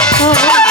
Oh,